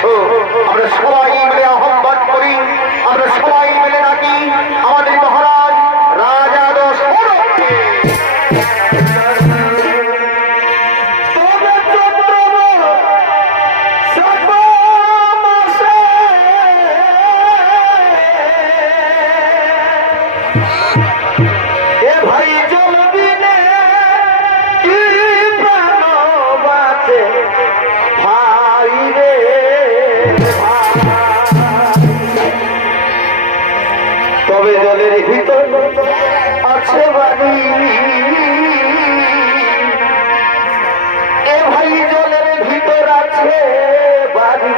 এসো আমরা সবাই মিলে আহ্বান করি, আমরা সবাই মিলে ডাকি আমাদের মহারাজ রাজা দশরথকে। তবে জলের ভিতর আছে বাড়ি, এ ভাই জলের ভিতর আছে বাড়ি,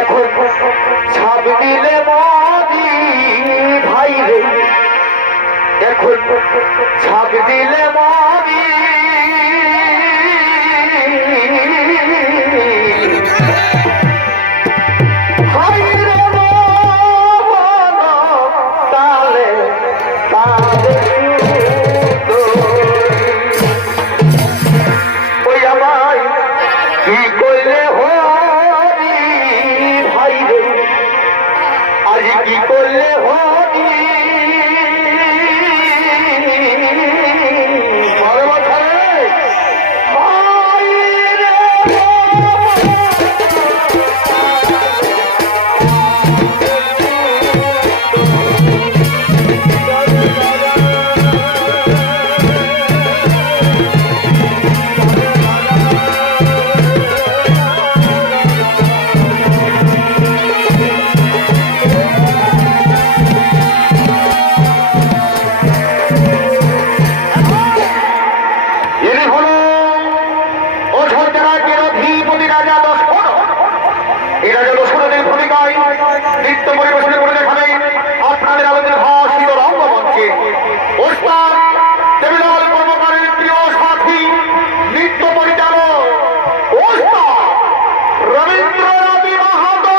এখন ছাপ দিলে মরি ভাই রে, এখন ছাপ দিলে মরি। নৃত্য পরিবেশনের করে দেখাবেন আপনাদের আলোচনা ভাষিত রঙ্গমঞ্চে ওস্তাদ দেবীলাল কর্মকারের প্রিয় সাথী নৃত্য পরিচালক ওস্তাদ রবীন্দ্রনাথ মাহাতো।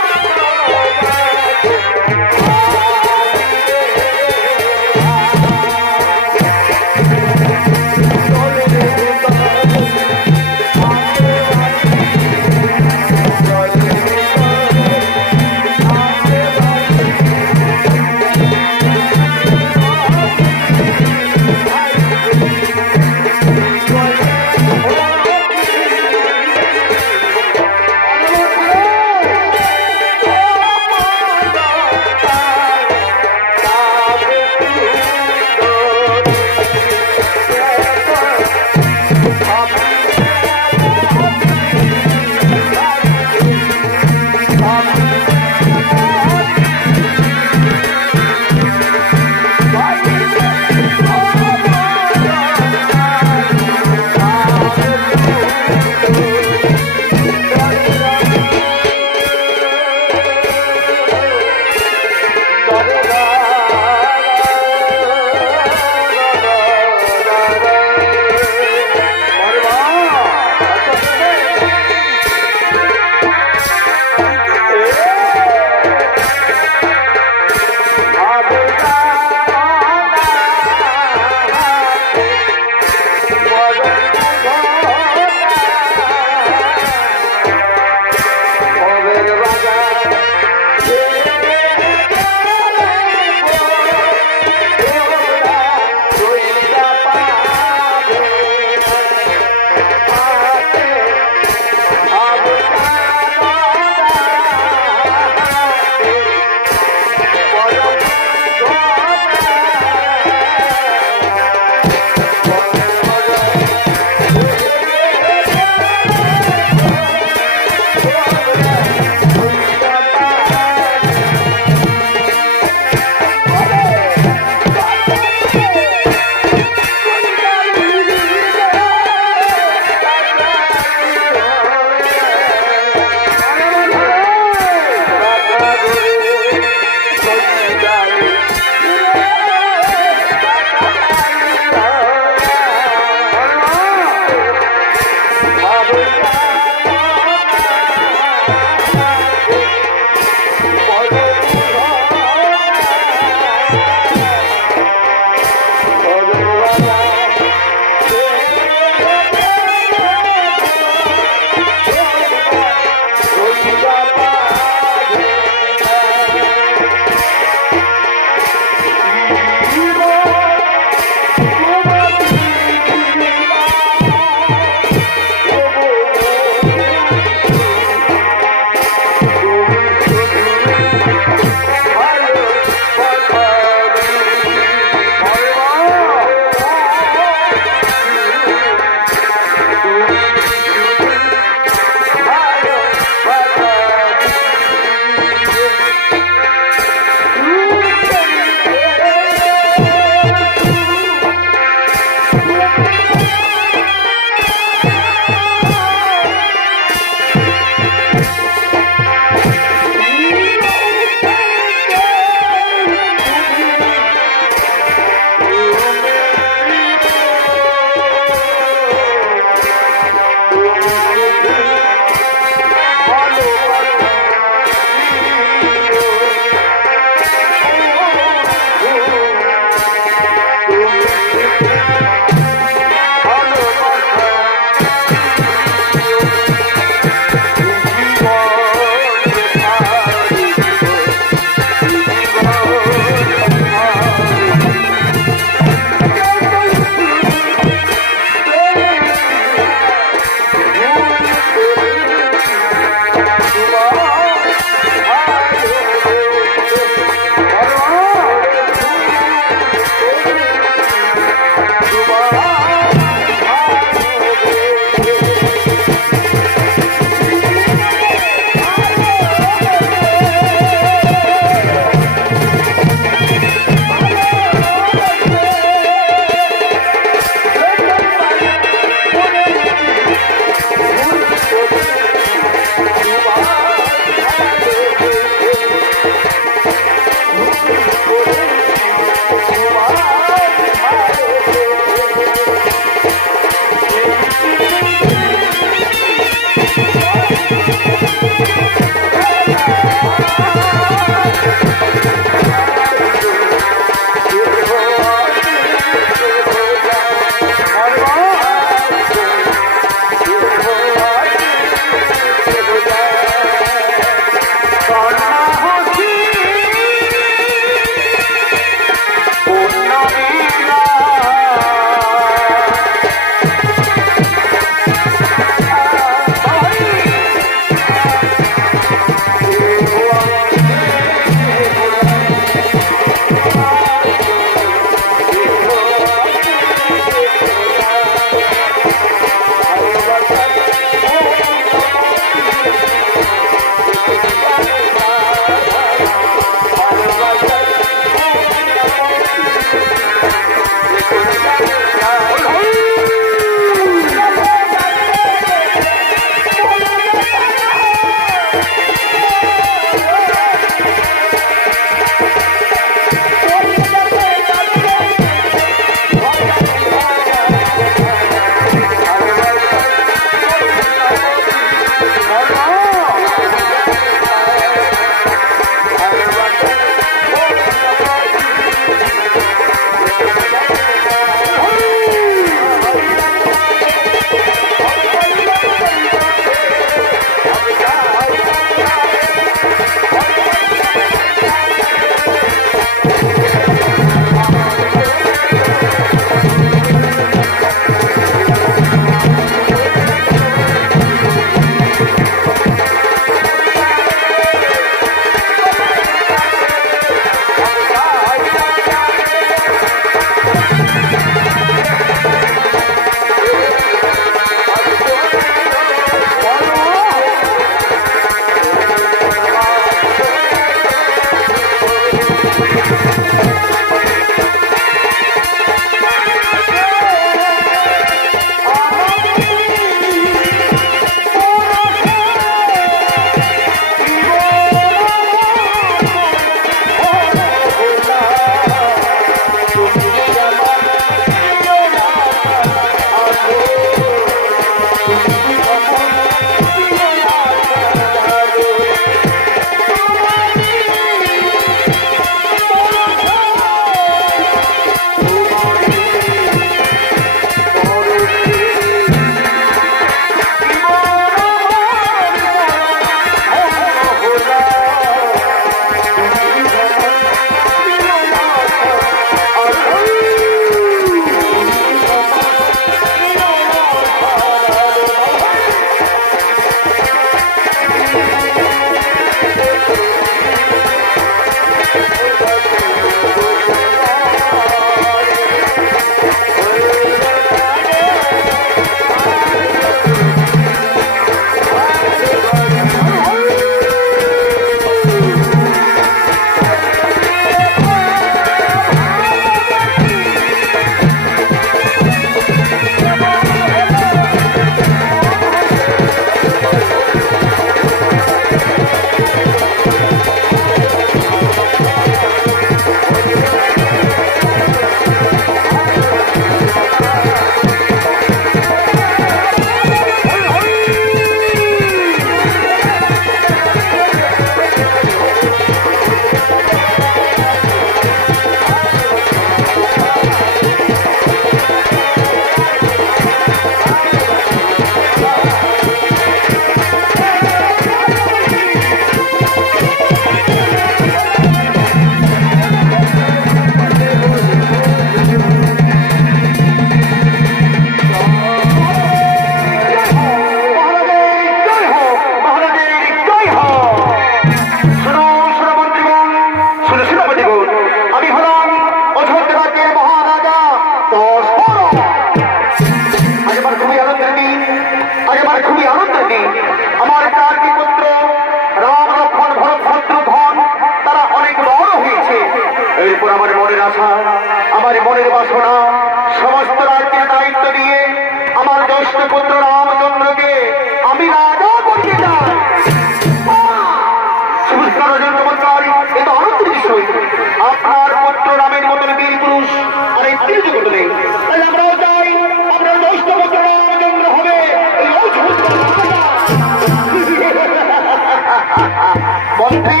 মন্ত্রী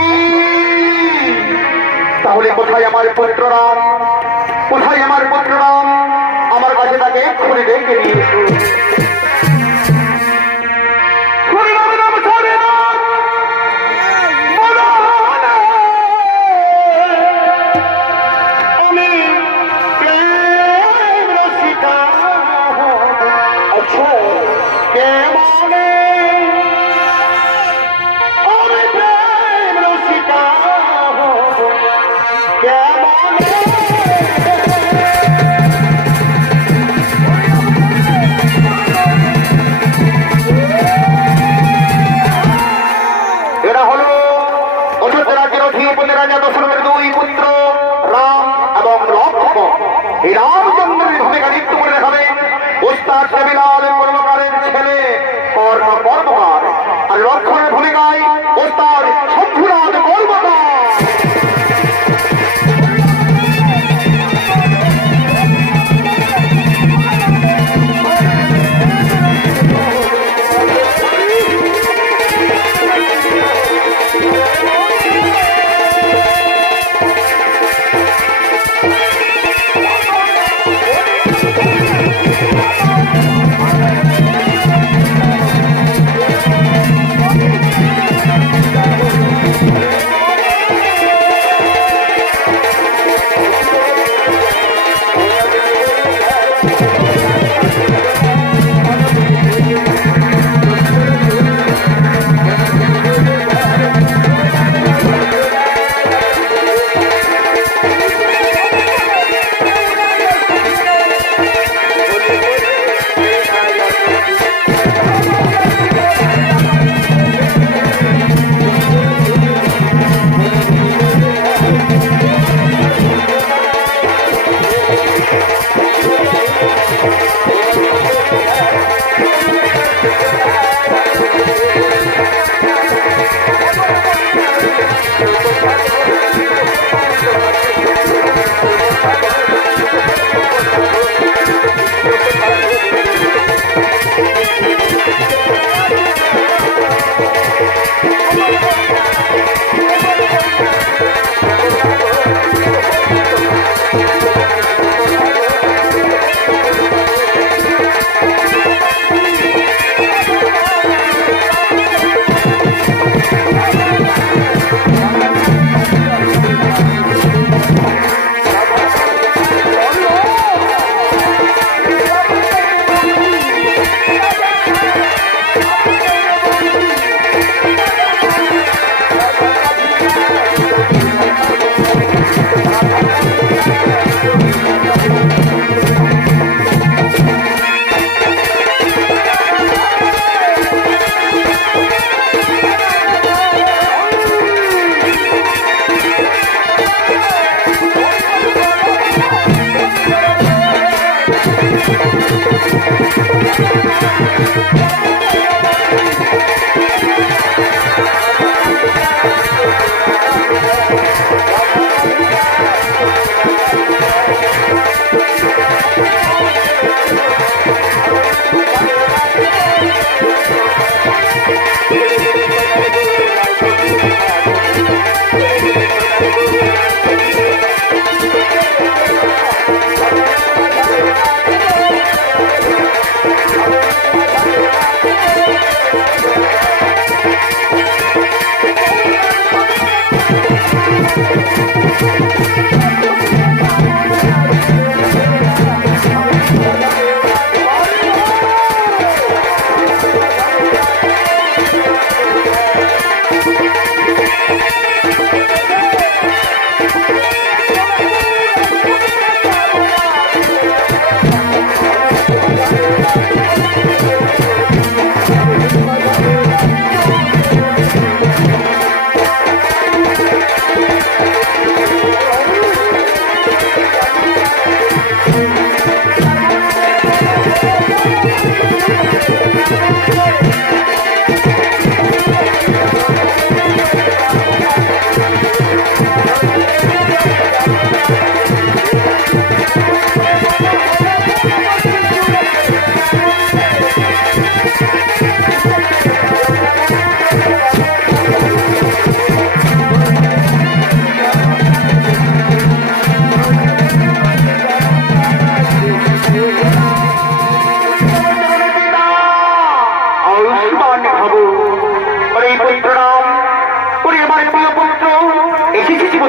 তাহলে কোথায় আমার পুত্র রাম? কোথায় আমার পুত্র রাম? আমার কাছে তাকে এক্ষুনি ডেকে নিয়ে এসো। রাজা দশরথের দুই পুত্র রাম এবং লক্ষ্মণ। এই রামচন্দ্রের ভূমিকা নৃত্য করে দেখাবে ওস্তাদ দেবিলাল কর্মকারের ছেলে কর্ণ কর্মকার, আর লক্ষ্মণের ভূমিকায় ওস্তাদ শম্ভুনাথ কর্মকার।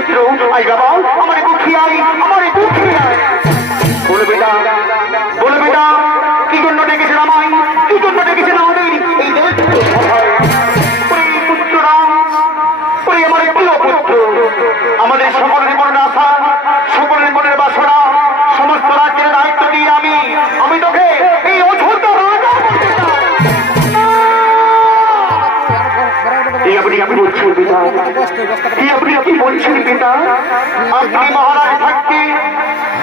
পুত্র আই বাবা আমার দুঃখী আই আমার দুঃখী আই বলে বেটা কি জন্য ডেকেছেন আমায় কি জন্য ডেকেছেন আমাদের এই পুত্র রাম আমার প্রিয় পুত্র আমাদের সকলের মনের আশা সকলের মনের বাসনা সমস্ত রাজ্যের দায়িত্ব দিয়ে আমি তোকে এই অযোধ্যা রাজা আপনি বলছেন পিতা আপনি মহারাজ থাকতে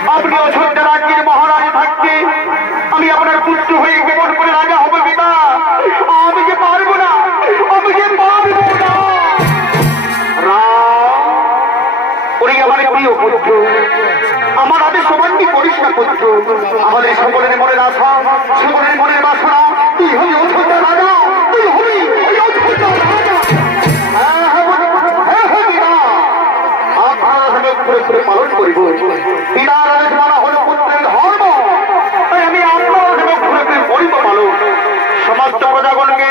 আপনি অযোধ্যা রাজ্যের মহারাজ থাকতে আমি আপনার পুত্র হয়ে কেমন করে রাজা হবো পিতা আমি যে পারবো না আমার প্রিয় পুত্র আমার আদেশ সমান্তি করিস না পুত্র আমাদের সকলের মনের আশা সকলের মনের বাসনা তুই হবি অযোধ্যা রাজা তুই হবি অযোধ্যা রাজা পালন করিব পিতার আদেশ মানা হল পুত্রের ধর্ম তাই আমি আপনার করিব পালন সমস্ত প্রজাগণকে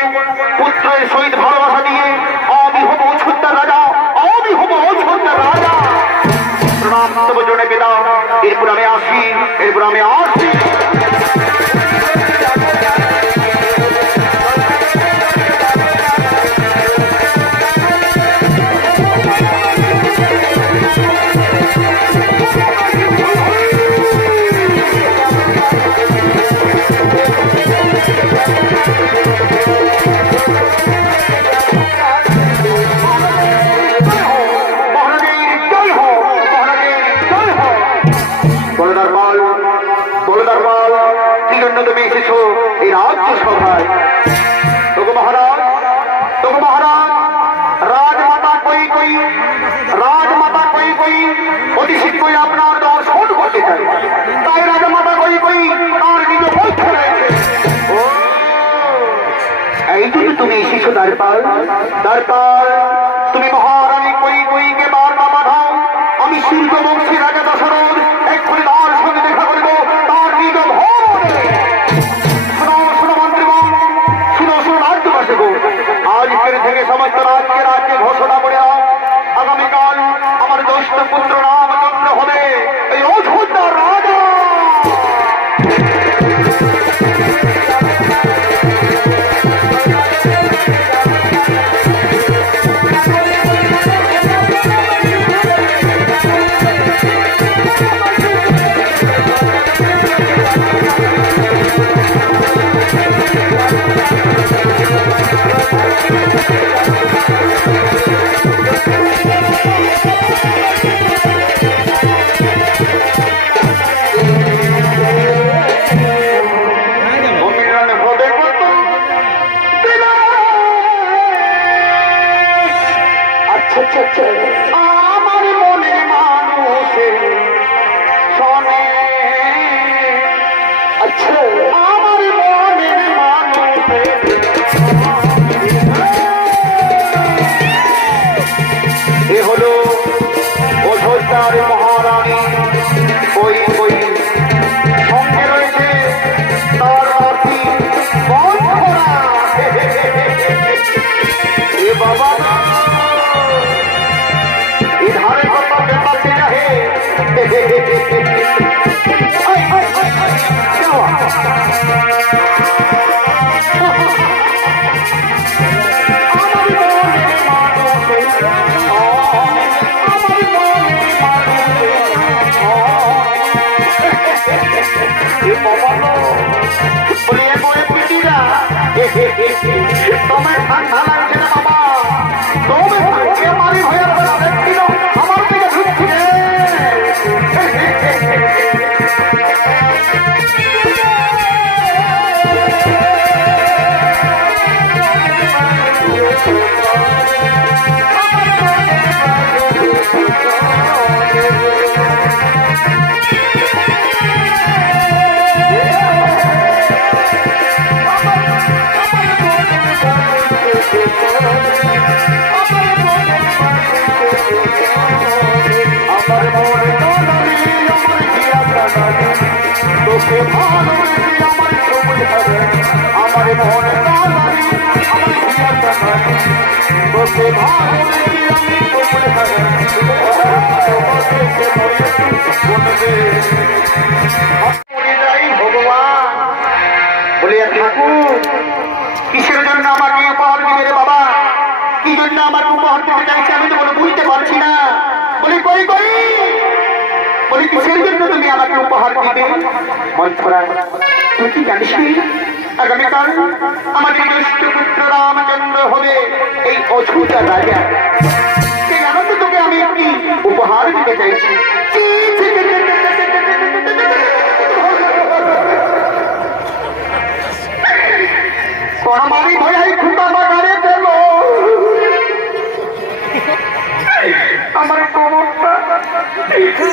পুত্রের সহিত ভালোবাসা দিয়ে আমি হব অযোধ্যা রাজা আমি হব অযোধ্যা রাজা প্রণাম তব জনে পিতা এরপর আমি আসি কি জন্য তুমি এসেছো এই রাজ্য সভায় তোকে মহারাজ রাজমাতা কই অতি শীঘ্রই আপনার দর্শন করতে চাই তাই রাজমাতা কই তার নিজ পক্ষে রয়েছে এই জন্য তুমি এসেছো দরবার তুমি মহারানী কইকে বার্তা পাঠাও আমি সূর্যবংশী রাজা দশরথ এক্ষুনি তার সঙ্গে দেখা করব তার নিজ আজকের থেকে সমস্ত রাজ্যে ঘোষণা করে আগামীকাল আমার জ্যেষ্ঠ পুত্র রামচন্দ্র হবে এই অযোধ্যা রাজা আমার মনে মানুষের শোনে আচ্ছা আমার মনে মানুষের এ হলো অযোধ্যার মহারানী কই সঙ্গে রয়েছে তার নাতি এ বাবা इधारे को तो बेटा तेरा है क्या हुआ तुम्हें ठंडा लगছে না বাবা तुम्हें हमारी भैया আমার থেকে ঢুকছে তোকে ভালোবেসে আমার সবুজ হবে আমার মনে কালারি আমার প্রিয় জানাই তোকে ভালোবেসে আমি সবুজ হবে ভগবান বলে ঠাকুর কিসের জন্য আমাকে উপহার দিবে রে বাবা? কি জন্য আমার উপহার দিতে চাইছে আমি তো বলে বুঝতে পারছি না। বলি কই কই বলি কিসের জন্য তুমি আমাকে উপহার দিবে? মন্থরা তুই কি জানিস আগামীকাল আমাদের জ্যেষ্ঠ পুত্র রামচন্দ্র হবে এই অযোধ্যা রাজা। সেই আনন্দ তোকে আমি একটি উপহার দিতে চাইছি। আমারই ভয় খুঁটা বাগানে পেল আমার কোমরটা দেখছি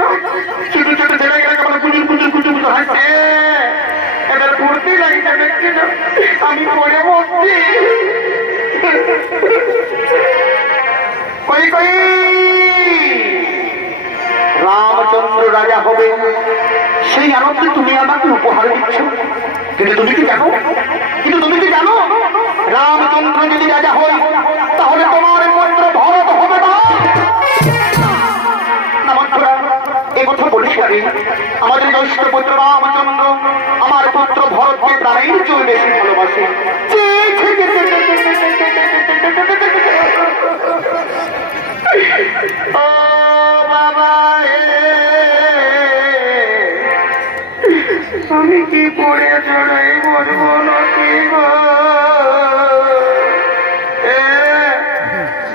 না ছোট ছোট ছেলেগুলো কেমন কুচুর কুচুর কুচুর কুচুর হাসছে। এদের ফুর্তি লাগছে দেখছি না আমি পড়ে বসছি। কই কই রামচন্দ্র রাজা হবে সেই আনন্দে তুমি আমাকে উপহার দিচ্ছ। কিন্তু তুমি কি জানো রামচন্দ্র যদি রাজা হয় তাহলে তোমার পুত্র ভরত হবে না। এ কথা বলিস পারি আমাদের জ্যেষ্ঠ পুত্র রামচন্দ্র আমার পুত্র ভরতকে প্রাণের চেয়ে বেশি ভালোবাসে। ও বাবা আমি কি পড়ে চড়াই মরবো নাকি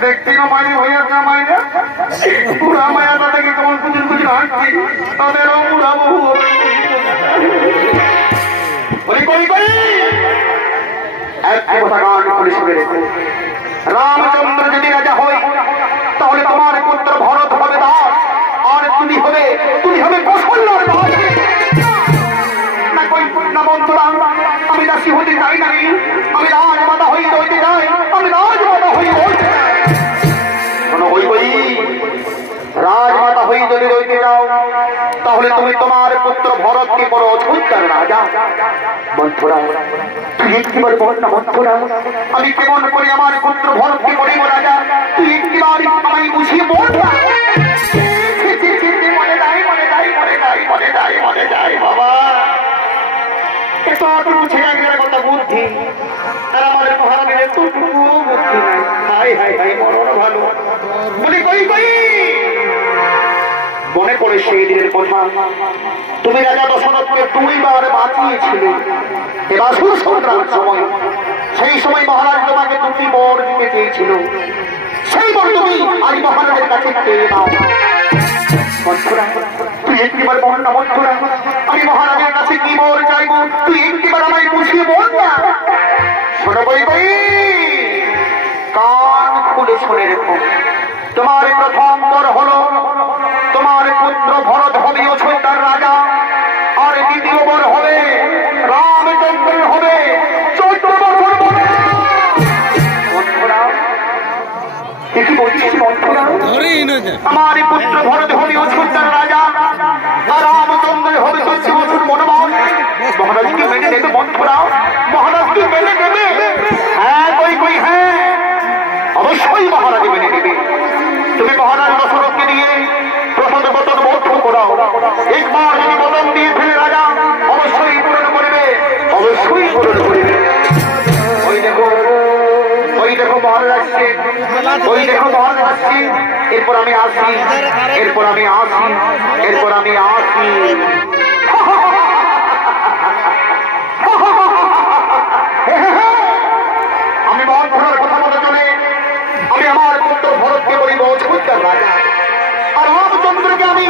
দেখতে মায়ের হইয়াছে মায়েরা পুরা মায়া তাদেরকে কেমন কুচুর কুচুর হাঁটছি তাদেরও পুরাবো রামচন্দ্র যদি রাজা হয় তাহলে তোমার পুত্র ভরত হবে দাস আর তুমি হবে কৌশল্যার দাস। আমি দাসী হতে চাই না আমি রাজমাতা হয়ে রইতে চাই রাজমাতা হয়ে যদি রইতে যাও তাহলে তুমি তোমার পুত্র ভরতকে করো অযোধ্যার রাজা। মন্থরা তুই একটিবার বল না মন্থরা আমি কেমন করে আমার পুত্র ভরতকে করিব রাজা? তুই একটিবার আমায় বুঝিয়ে বল না। মনে যায় বাবা এতটুকু ছেলেগুলোর কথা বুদ্ধি আর আমাদের মহারাজের এতটুকু বুদ্ধি নাই। হাই হাই হাই মরণ ভালো বলি কই কই মনে পড়ে সেই দিনের কথা তুমি রাজা দশরথকে 2 বার বাঁচিয়েছিলে এবার সংগ্রামের সময়। সেই সময় মহারাজ তোমাকে 2টি বর দিতে চেয়েছিল সেই বর তুমি আজ মহারাজের কাছে পেয়ে নাও। তুই একটিবার বল না মন্থরা আমি মহারাজের কাছে কি বর চাইবো তুই একটিবার আমায় বুঝিয়ে বল না। শোনো বই বই কান খুলে শুনে রেখো তোমার প্রথম বর হলো তোমার পুত্র ভরত হবে অযোধ্যার রাজা আর দ্বিতীয় বর হবে রামচন্দ্র হবে 14 বছর বয়স। মন্থরা কি বলছিস মন্থরা? আমার পুত্র ভরত হবে অযোধ্যার রাজা আর রামচন্দ্র হবে 14 বছর বনবাস। মহারাজকে মেনে নেবে মন্থরা? মহারাজকে মেনে নেবে? হ্যাঁ কই কই হ্যাঁ অবশ্যই মহারাজ মেনে নেবে। তুমি মহারাজ দশরথকে দিয়ে প্রথম বচন বদ্ধ করাও। একবার যদি বচন দিয়ে ফেলে রাজা অবশ্যই পূরণ করবে ওই দেখো মহারাজ আসছে এরপর আমি আসি আমি মন্থরার কথা মতো চলে আমি আমার পুত্র ভরতকে বলিব অযোধ্যার রাজা আর রামচন্দ্রকে আমি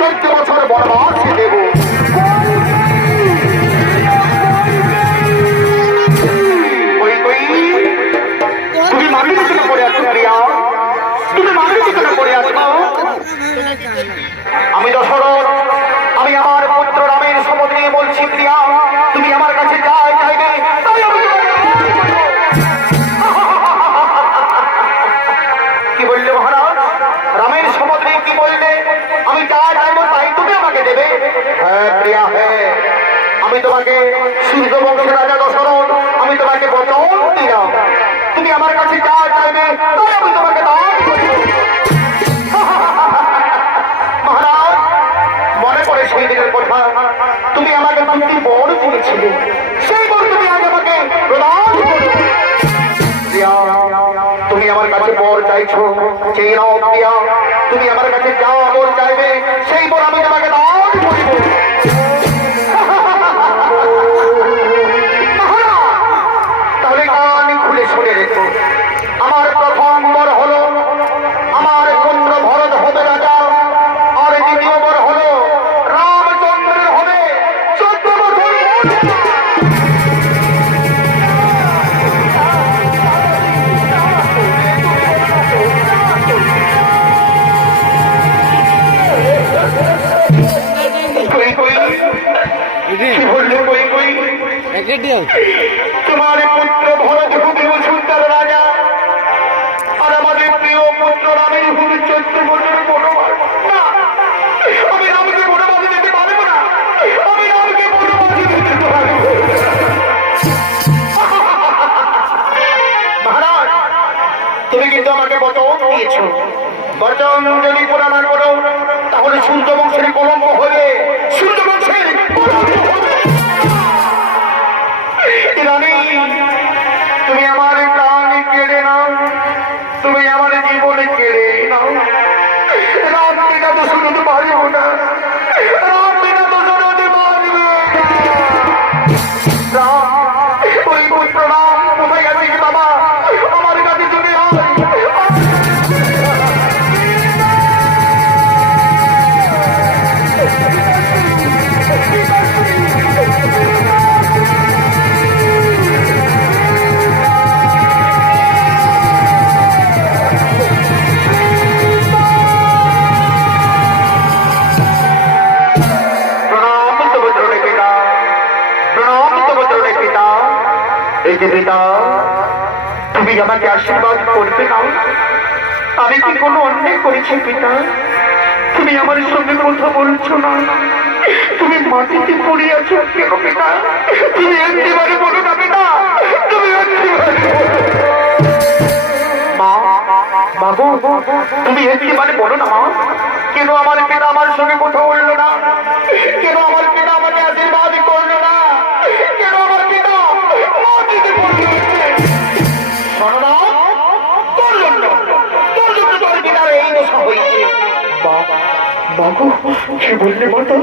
14 বছর বনবাসে দেব। তুমি মাটির থেকে পড়ে আসো প্রিয়া আমি দশরথ আমি আমার পুত্র রামের শপথ নিয়ে বলছি প্রিয়া তুমি আমার কাছে যা চাইবে তাই আমি কি বললে মহারাজ? রামের শপথ নিয়ে কি বললে? আমি যা চাইবো তাই তুমি আমাকে দেবে? হ্যাঁ প্রিয়া হ্যাঁ আমি তোমাকে সূর্য বংশের রাজা দশরথ আমি তোমাকে বচন দিলাম তুমি আমার কাছে যা চাইবে তাই আমি তোমাকে করেছিলে সেই বর তুমি আগে আমাকে প্রদান করো। প্রিয়া, তুমি আমার কাছে বর চাইছো, চেয়ে নাও প্রিয়া। তুমি আমার কাছে যা বর চাইবে সেই বর আমি তোমাকে দান করিব। তাহলে কান খুলে শুনে রেখো, আমার প্রথম বর হলো আমার পুত্র ভরত হবে রাজা, আর দ্বিতীয় বর হলো রামচন্দ্রের হবে 14 বছর। কি বললে কই কই? তোমার পুত্র ভরত হবে সুন্দর রাজা, আর আমাদের প্রিয় পুত্র রামের হবে 14 বছরের বনবাস। না, আমি রামকে বনবাসে যেতে পারবো না, আমি রামকে বনবাসে যেতে পারবো। মহারাজ, তুমি কিন্তু আমাকে বচন দিয়েছো, বচন যদি পুরা না করো তাহলে সূর্যবংশের কলঙ্ক হবে, সূর্যবংশের কলঙ্ক হবে। রানী, তুমি আমার প্রাণ কেড়ে নাও, তুমি আমার জীবনে কেড়ে নাও। রাম বিনা তো শুনতে পারিব না, রাম বিনা তো শুনতে পারবে না। ওই পুত্র রাম কোথায় গেছে কি বাবা? আমার কাছে চলে আয়। পিতা, তুমি আমাকে আশীর্বাদ করবে না? আমি কি কোনো অন্যায় করেছি পিতা? তুমি আমার সঙ্গে কথা বলছো না, তুমি মাটিতে পড়ে আছো কেন পিতা? তুমি একটিবারে বলো না পিতা, তুমি একটিবারে মা, বাবু, তুমি একটিবারে বলো না মা, কেন আমার পিতা আমার সঙ্গে কথা বললো না? কেন আমার পিতা আমাকে আশীর্বাদ করলো না? কেন আমার পিতা মাটিতে পড়ে আছে? শোনো না, তোর জন্য তোর পিতার এই দশা হয়েছে। মাগো, কি বললে মাতা?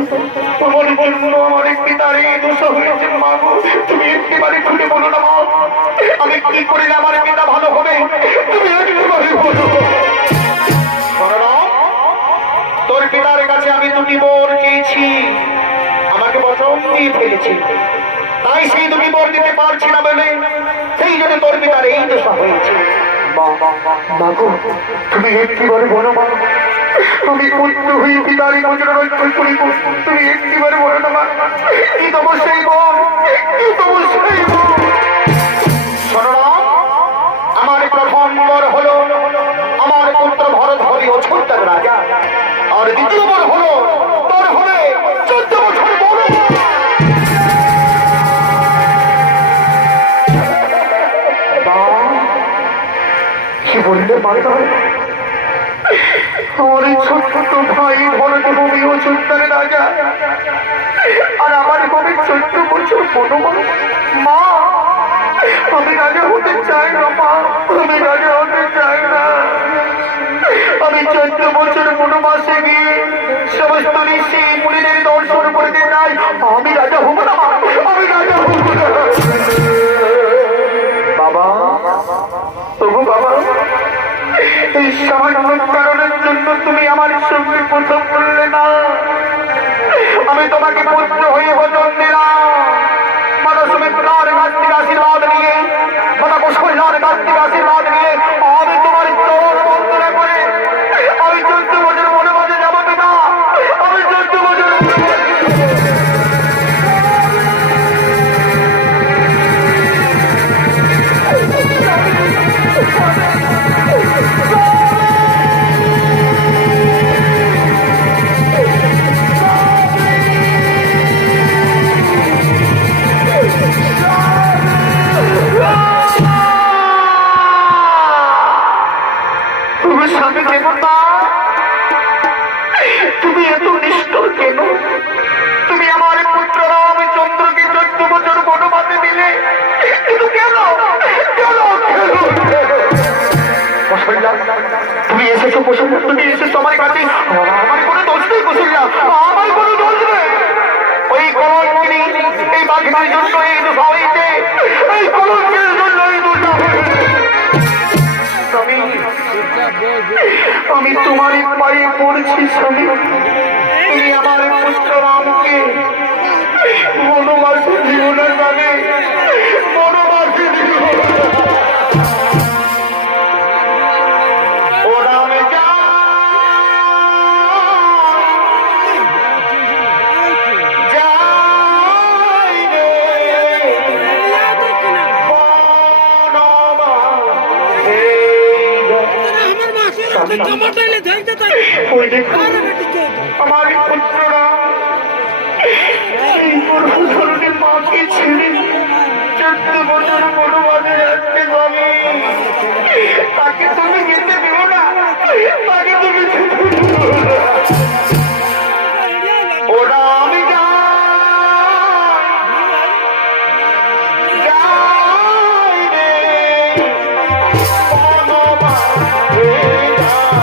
আমার জন্য আমার পিতার এই দশা হয়েছে। মাগো, তুমি একটিবারে খুলে বলো না মা, আমি কি করিলে আমার পিতা ভালো হবে? তুমি একটিবারে বলো। শোনো না, তোর পিতার কাছে আমি দুটি বর চেয়েছি, আমাকে বচন দিয়ে ফেলেছি, তাই সেই দুটি বর দিতে পারছি না বলে সেই জন্য তোর পিতার এই দশা হয়েছে। মাগো, তুমি একটিবারে বলো মা, তুমি পুত্র হয়ে পিতারই নজর রক্ষা করিব, তুমি একটিবারে বলো না মা, কি তোমার সেই বর, কি তোমার সেই বর? শোনো না, আমার প্রথম বর হলো আমার পুত্র ভরত হবে অযোধ্যার রাজা, আর দ্বিতীয় বর হলো তোর হবে 14 বছর বড়। কি বললে মাতা? আমার ছোট্ট ভাই ভরত হবে অযোধ্যার রাজা, আর আমার হবে 14 বছর বনবাস। মা, আমি রাজা হতে চাই না মা, আমি রাজা হতে চাই না। আমি 14 বছর বনবাসে গিয়ে সমস্ত ঋষি মুনিদের দর্শন করতে চাই। আমি রাজা হব না মা, আমি রাজা হব না। বাবা, তবু বাবা, এই সামান্য কারণের জন্য তুমি আমার সঙ্গে কথা বললে না। আমি তোমাকে পুত্র হয়ে বচন দিলাম, মাতা সুমিত্রার কাছ থেকে আশীর্বাদ নিয়ে, মাতা কৌশল্যার কাছ থেকে আশীর্বাদ নিয়ে আমি তোমার চরণ বন্দনা করে আমি 14 বছর বনবাসে যাবো না, আমি 14 বছর তুমি এত নিষ্ঠুর কেন? তুমি আমার পুত্র রামচন্দ্রকে 14 কিন্তু কেন কেন কৌশল্যা, তুমি এসেছো কৌশল্যা, তুমি এসেছো আমার কাছে। আমার কোনো দোষ নেই কৌশল্যা, আমার কোনো দোষ নেই। ওই কলঙ্কিনী এই বাঘিনীর জন্য এই দোষ হয়েছে, এই কলঙ্কের জন্য এই দোষ হয়েছে। স্বামী, আমি তোমারই পায়ে পড়েছি স্বামী। তুমি আমার পুত্র রামকে বনবাসে দিও না স্বামী, বনবাসে দিও না। ও রাম যাই রে বনবাসে। ওই দেখো আমার পুত্ররা এই ধরনের মাকে ছেড়ে 14 বছর বনবাসে যাচ্ছে স্বামী। তাকে তুমি যেতে দিও না, তাকে তুমি যেতে দিও না। ওরা আমি যাই রে বনবাসে যাই।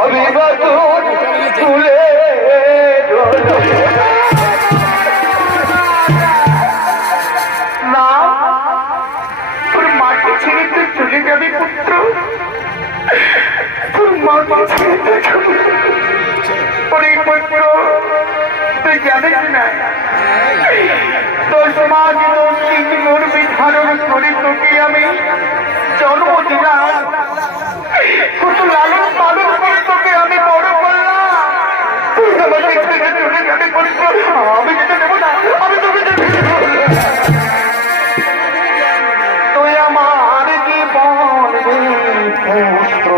আমি বাদুর তুলে না, তোর মাকে ছেড়ে তুই চলে যাবি পুত্র, তোর মাকে ছেড়ে তুই চলে যাবি পুত্র। তুই জানিস না 10 মাস 10 দিন গর্ভে ধারণ করে তোকে আমি জন্ম দিলাম, কত লালন পালন করে তোকে আমি বড় করলাম। তুই আমাকে ছেড়ে চলে যাবি পুত্র, আমি যেতে দেবো না, আমি তোকে যেতে দেবো না। তুই আমার জীবন পুত্র,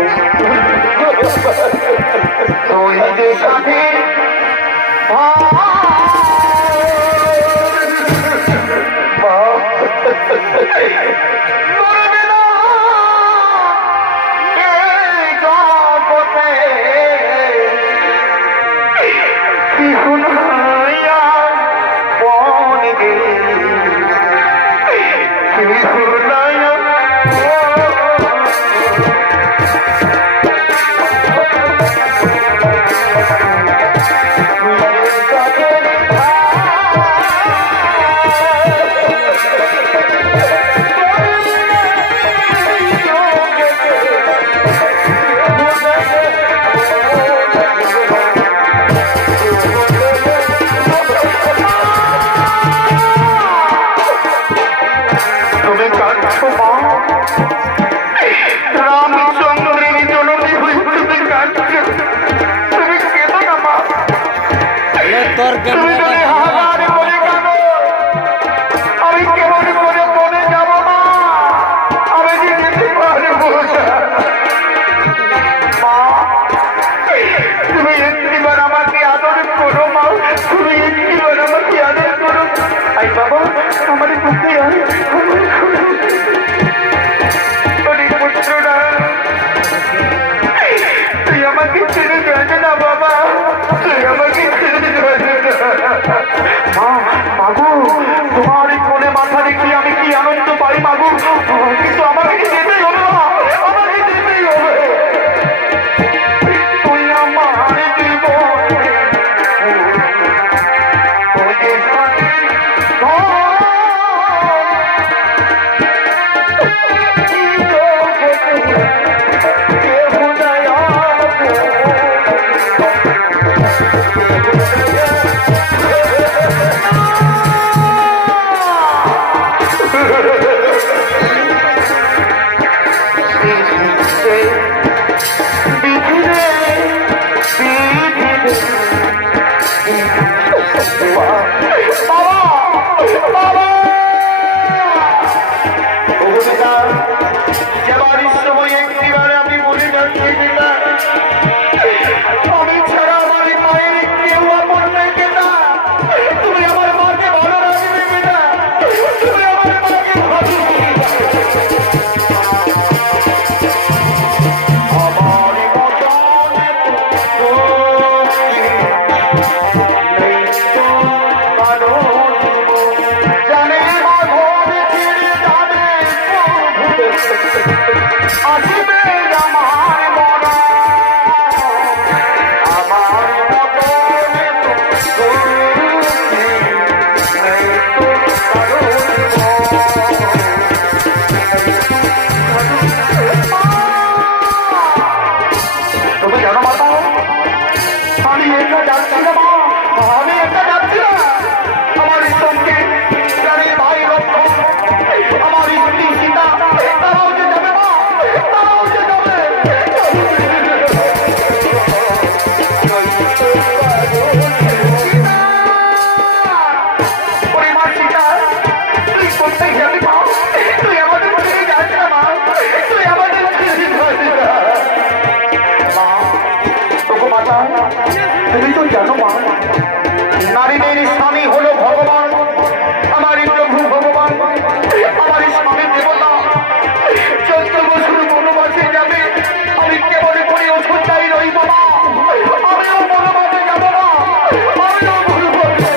তুই যে সাথে তোমার এই কোলে মাথা রেখে আমি কি আনন্দ পাই মাগু, কিন্তু আমাকে যেতেই হবে, আমাকে যেতেই হবে। তুই আমার জীবন, তুমি তো জানো মা, নারীদের স্বামী হলো ভগবান, আমার প্রভু ভগবান, আমার স্বামী দেবতা। 14 বছর বনবাসে যাবে, আমি কেবল করে অসুবিধাই রইব না, আমিও বনবাসে যাব না, আমিও বনবাসে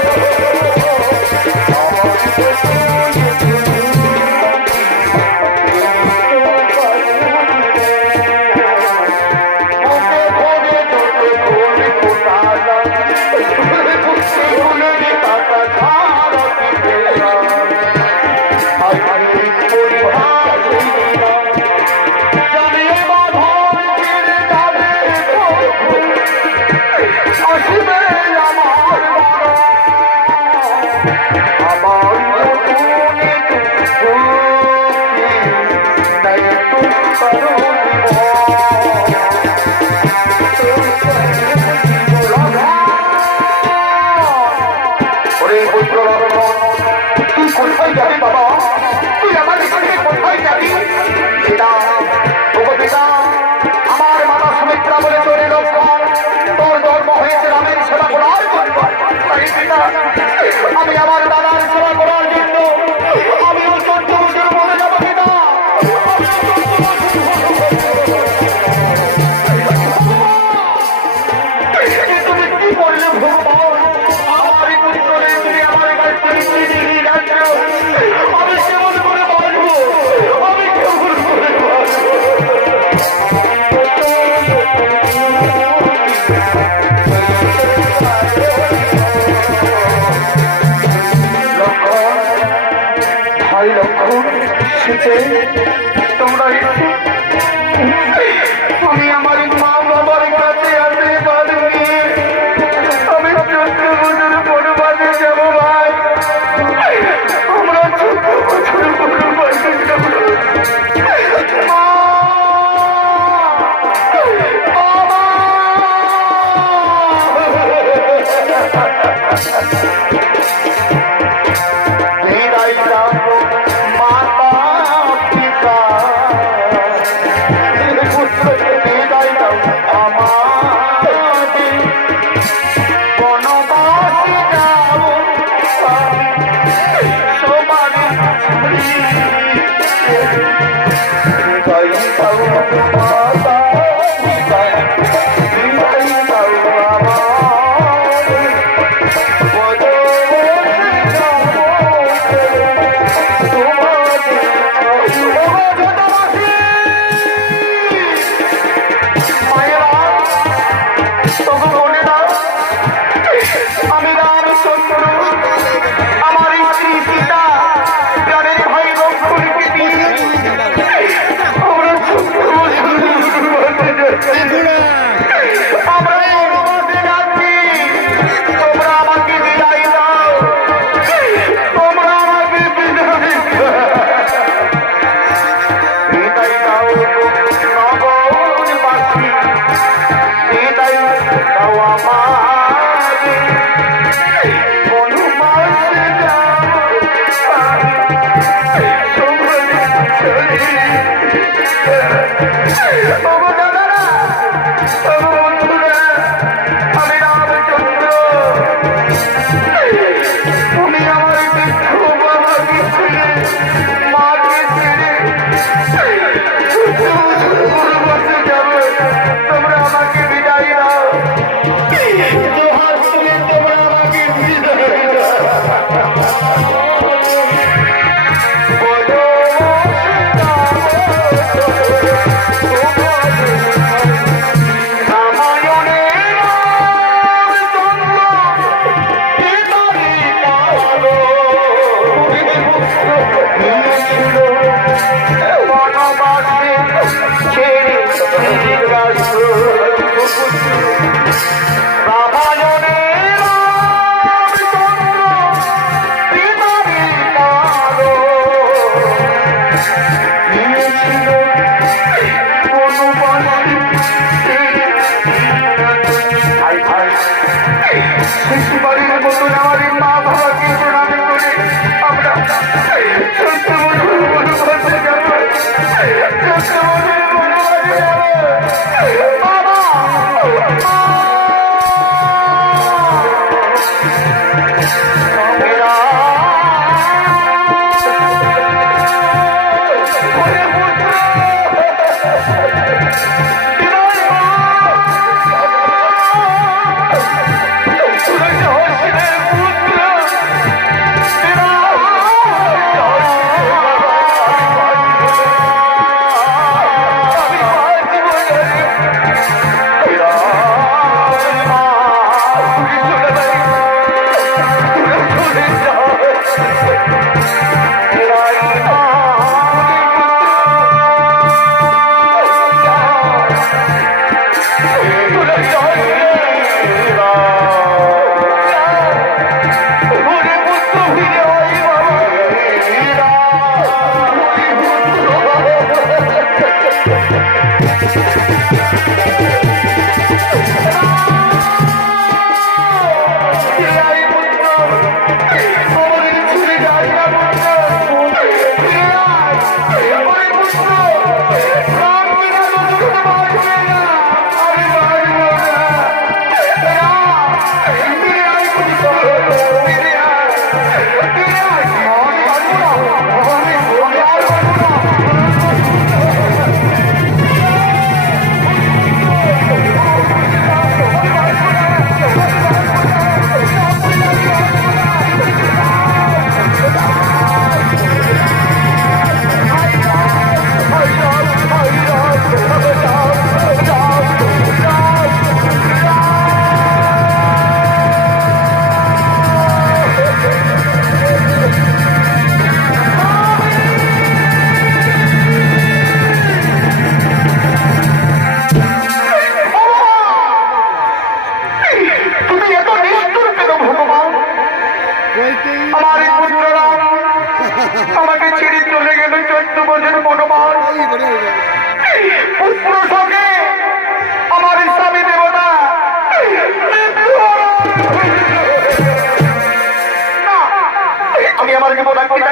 আমি আমার মা বাবার কাছে আসতে পারিনি। আমি 14 বছর বনবাসে যাব ভাই। আমরা 14 বছর বনবাসে যাব। মা! বাবা! বিদায় দাও মাতা পিতা, বিদায় দাও আমাকে, বনবাসে যাব সবার বিদায় দাও মাতা পিতা, বিদায় দাও আমাকে, আমি রামচন্দ্র আমার স্ত্রী সীতা প্রাণের ভাই লক্ষ্মণকে নিয়ে আমরা আমরা বনবাসে যাচ্ছি। তোমরা আমাকে বিদায় দাও, তোমরা আমাকে বিদায় দাও নগরবাসী, বিদায় দাও আমাকে, বনবাসে যাব তোমরা ওগো দাদারা, ওগো বন্ধুরা, আমি রামচন্দ্র। তুমি আমার বৃদ্ধ বাবাকে ছেড়ে, মাকে ছেড়ে বনবাসে যাবে। তোমরা আমাকে বিদায় দাও, জোহার করে তোমরা আমাকে বিদায় দাও। রামায়ণে রামচন্দ্র পিতারি কালো নিয়েছিল বনবাসে ছেড়ে রাষ্ট্র। রামায়ণে রামচন্দ্র পিতারি কালো নিয়েছিল বনবাসে ছেড়ে। ভাই ভাই, শেষবারের মতন আমার মা বাবাকে প্রণাম করে আমরা 14 বছর বনবাসে যাব। 14 বছর বনবাসে যাব। বাবা! মেরা ওরে পুত্র! বিদায় মা! সুরজহর্ষণের পুত্র! বিদায়!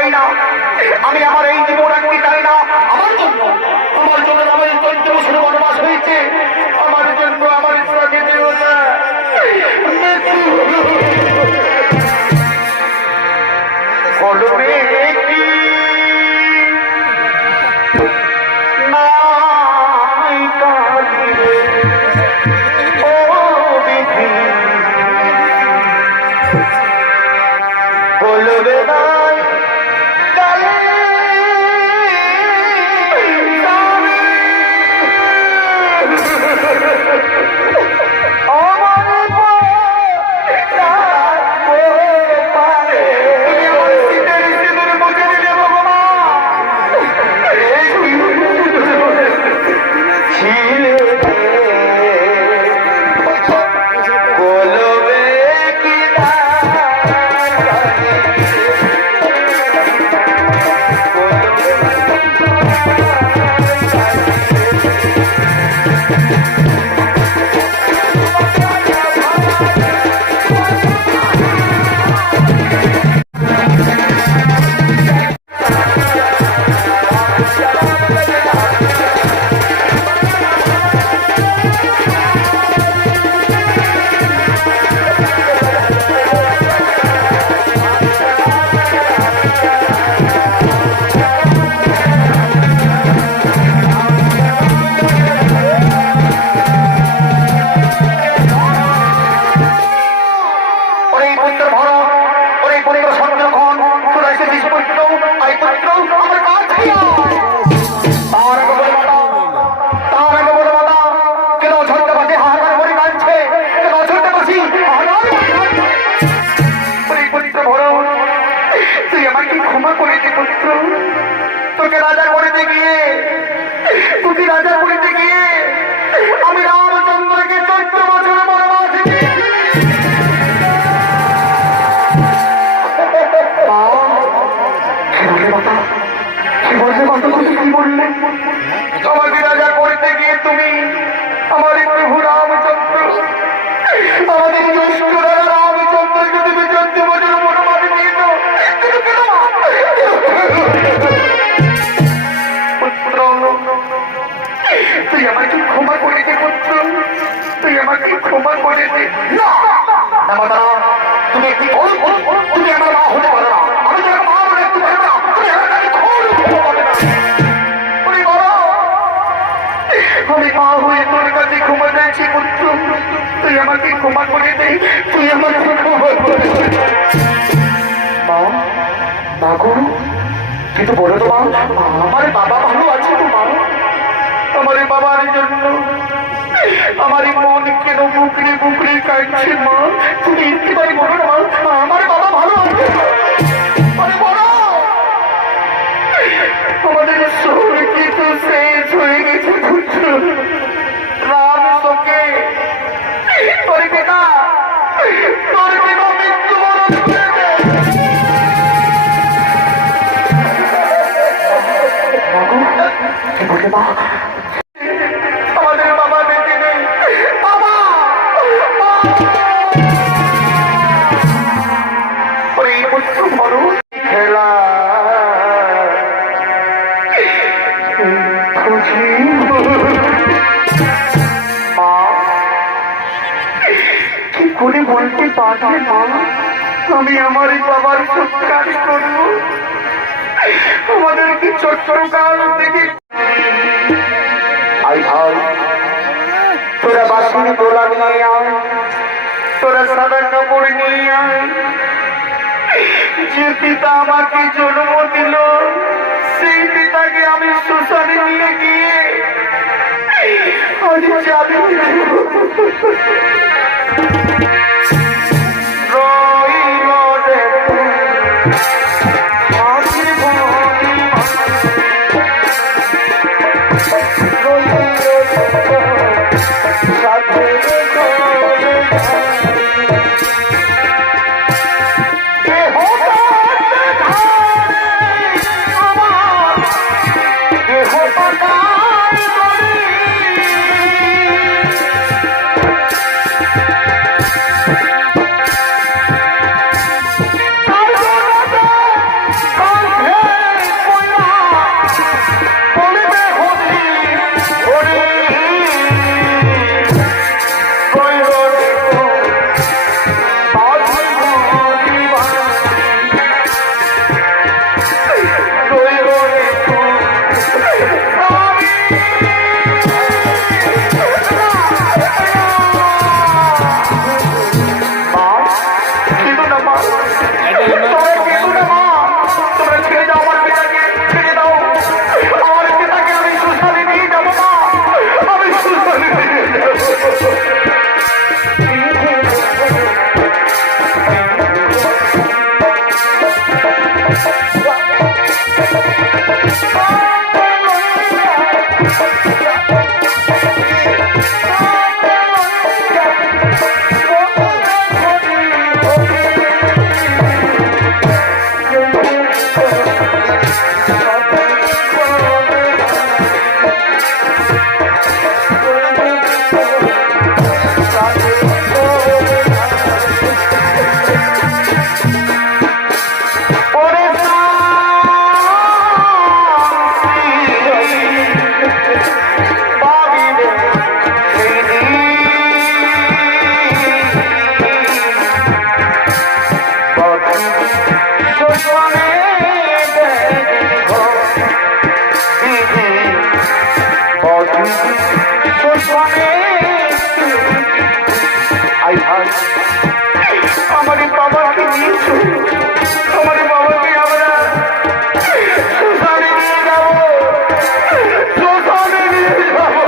চাই না, আমি আমার এই জীবন রাখতে চাই না। আমার জন্য আমার 14 বছর বনবাস হয়েছে, আমার জন্য আমার ইচ্ছাকে দিও না। বলবে কি নাই কাঁদিলে ও বিধি, বলবে নাই কালে তোকে রাজা করতে গিয়ে আমি রামচন্দ্রকে 14 বছর বনবাস কি বললে? আমাকে রাজা করতে গিয়ে তুমি আমার প্রভু রামচন্দ্র, আমাদের রামচন্দ্রকে তুমি 14 বছর বনবাস দিয়েছ। পুত্র, তুই আমাকে ক্ষমা করে দে পুত্র, তুই আমাকে ক্ষমা করে দে। না তুমি কি তুমি আমার মা হতে পারো না, আমি তোমার মা বলে একটু পারো না, তুমি আমার কাছে আমি মা হয়ে তোর কাছে ক্ষমা চাইছি পুত্র, তুই আমাকে ক্ষমা করে দে, তুই আমাকে ক্ষমা করে দে। মা, মা গো, কিন্তু বলো তো মা, আমার বাবা ভালো আছে তো মা? আমার বাবার জন্য আমার মন কেন বুকড়ে বুকড়ে কাটছে মা? তুমি একটিবারই বলো না মা, আমার বাবা ভালো আছে? আমাদের শহর কিন্তু শেষ হয়ে গেছে পুত্র। রাম তোকে তোর পিতা মৃত্যুবরণ করেছে। আমাদের বাবা বেঁচে নেই, বাবা এই পুত্র বড় খেলা কি করে বলতে পারবে মা, আমি আমার বাবার সৎকার করব? আমাদেরকে ছোট্টকাল থেকে আই ভাই, তোরা বাসন দোলা নিয়ে আয়, তোরা সাদা কাপড় নিয়ে আয়। যে পিতা আমাকে জন্ম দিল সেই পিতাকে আমি শ্মশানে নিয়ে গিয়ে আমি জানি রইল রে আমার বাবাকে নিয়েছো, আমার বাবাকে আমরা শ্মশানে নিয়ে যাবো, শ্মশানে নিয়ে যাবো।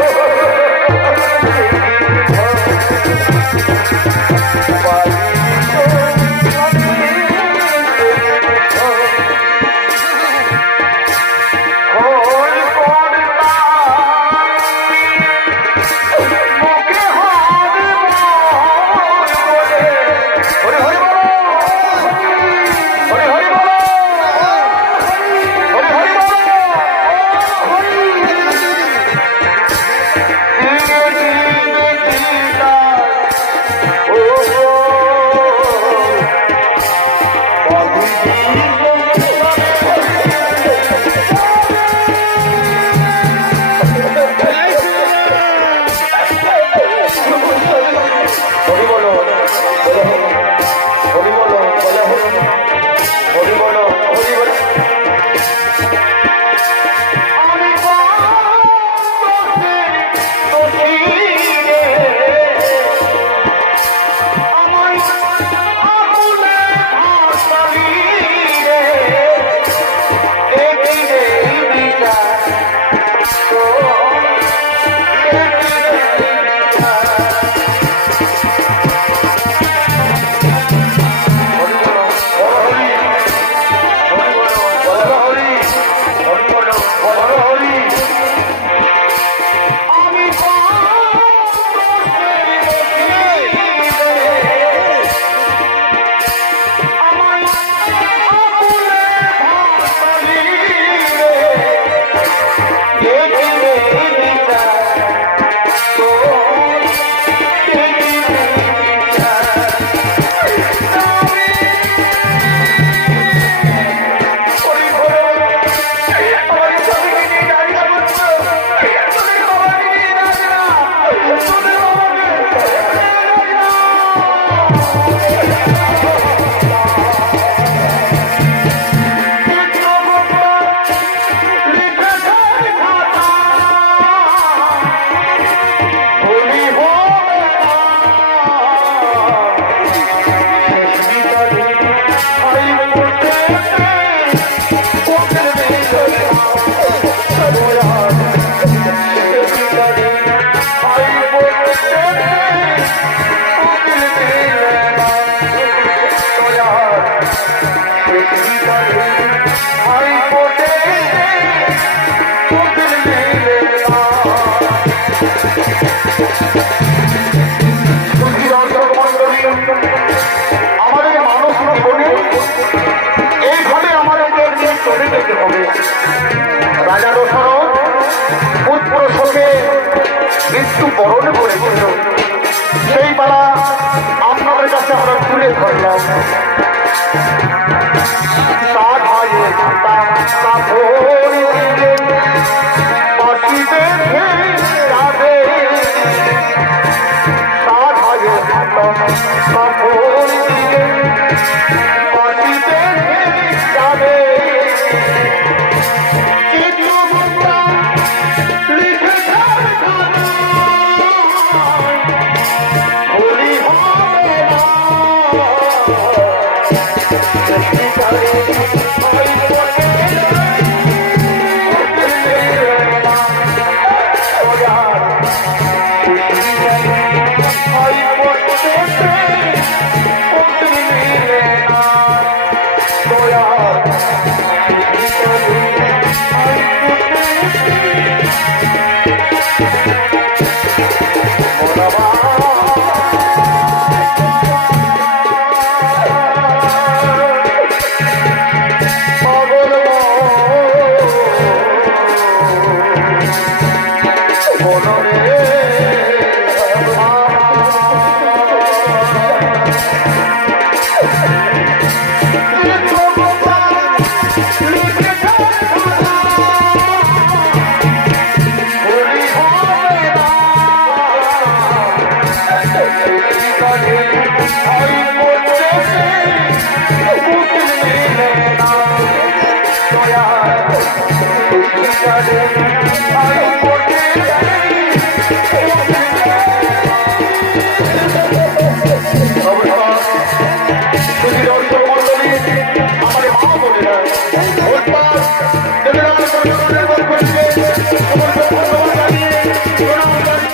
আমাদের মানুষ জীবনে এইভাবে আমাদেরকে চলে যেতে হবে। রাজা দশরথ পুত্র শোকে মৃত্যু বরণ করেছিল, সেই বেলা আপনাদের কাছে আমরা তুলে ধরলাম। I